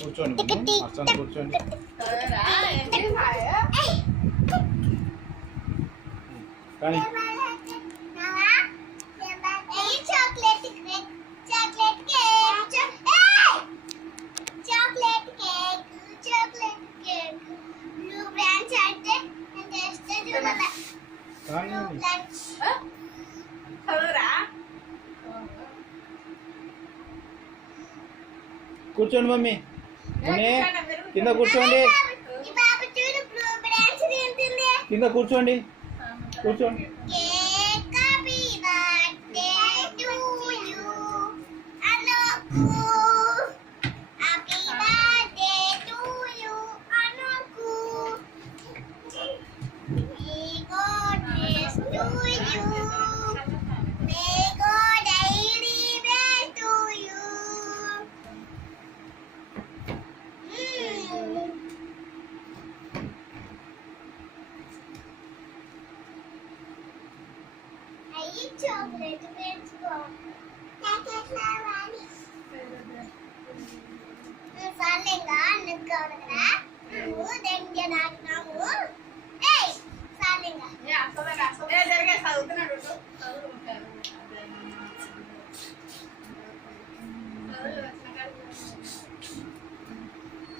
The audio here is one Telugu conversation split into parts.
కూర్చోండి కూర్చోండి. కానీ కూర్చోండి మమ్మీ, కింద కూర్చోండి, కింద కూర్చోండి, కూర్చోండి. చాక్లెట్ పెంచుకో సాలేగా అన్నకు కావాలి కదా నువ్వు దగ్గర నాకున్నావు సాలేగా జరిగే చదువుతున్నాడు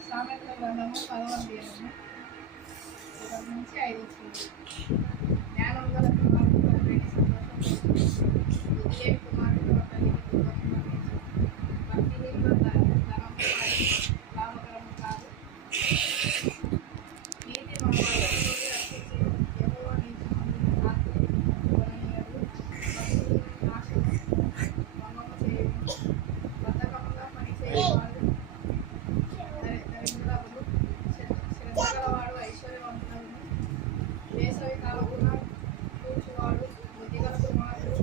సామెతల గ్రంథము 10వ అధ్యాయము 1 నుంచి 5 వచ్చింది. జ్ఞానం గల కుమారుడు తండ్రిని సంతోషపరుచు, బుద్ధిలేని కుమారుడు తల్లిని భక్తిహీనుల ధనము లాభకరము కాదు. నీతి మంతులను రక్షించి యెహోవా నీతిమంతుని ఆత్మ కొననీయడు. భక్తిహీనుని నాశనము భంగము చేయును. బద్ధకముగా పనిచేయువాడు దరిద్రుడు, శ్రద్ధగలవాడు ఐశ్వర్యవంతులను. వేసవి కాలమున కూర్చువాడు బుద్ధిగల కుమారుడు,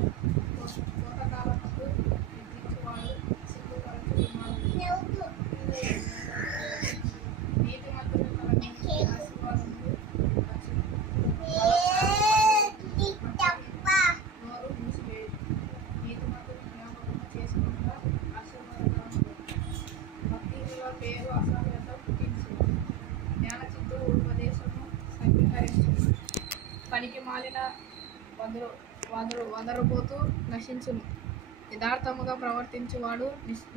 కోతకాలముకు నిద్రించువాడు సిగ్గుపరచు కుమారుడు. నీతిమంతుని తల నుంచి ఆశీర్వాదములు వచ్చును, నోరు మూసివేయదు. నీతిమంతుని జ్ఞాపకము చేసుకొనుట ఆశీర్వాదకరము. భక్తిహీనుల పేరు అసహ్యత పుట్టించు. జ్ఞానచిత్తుడు ఉపదేశము అంగీకరించు. పనికి మాలిన వదరుపోతూ నశించును. యథార్థముగా ప్రవర్తించువాడు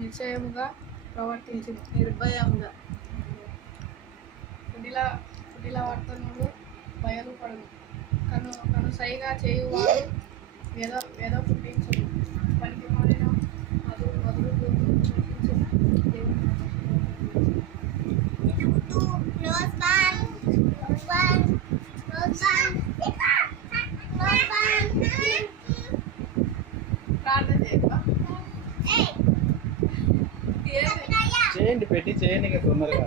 నిశ్చయముగా ప్రవర్తించును. నిర్భయముగా కుటిల వర్తనుడు బయలుపడును. కనుసైగా చేయువాడు వ్యధ పుట్టించును. పనికి మాలిన వదులుపోతూ నశించును. దేవుని చేయండి, పెట్టి చేయండి ఇంకా తొందరగా.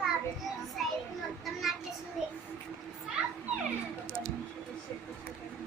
పాప సైడ్ మొత్తం నాకేస్తుంది. ఒక 10 నిమిషాలు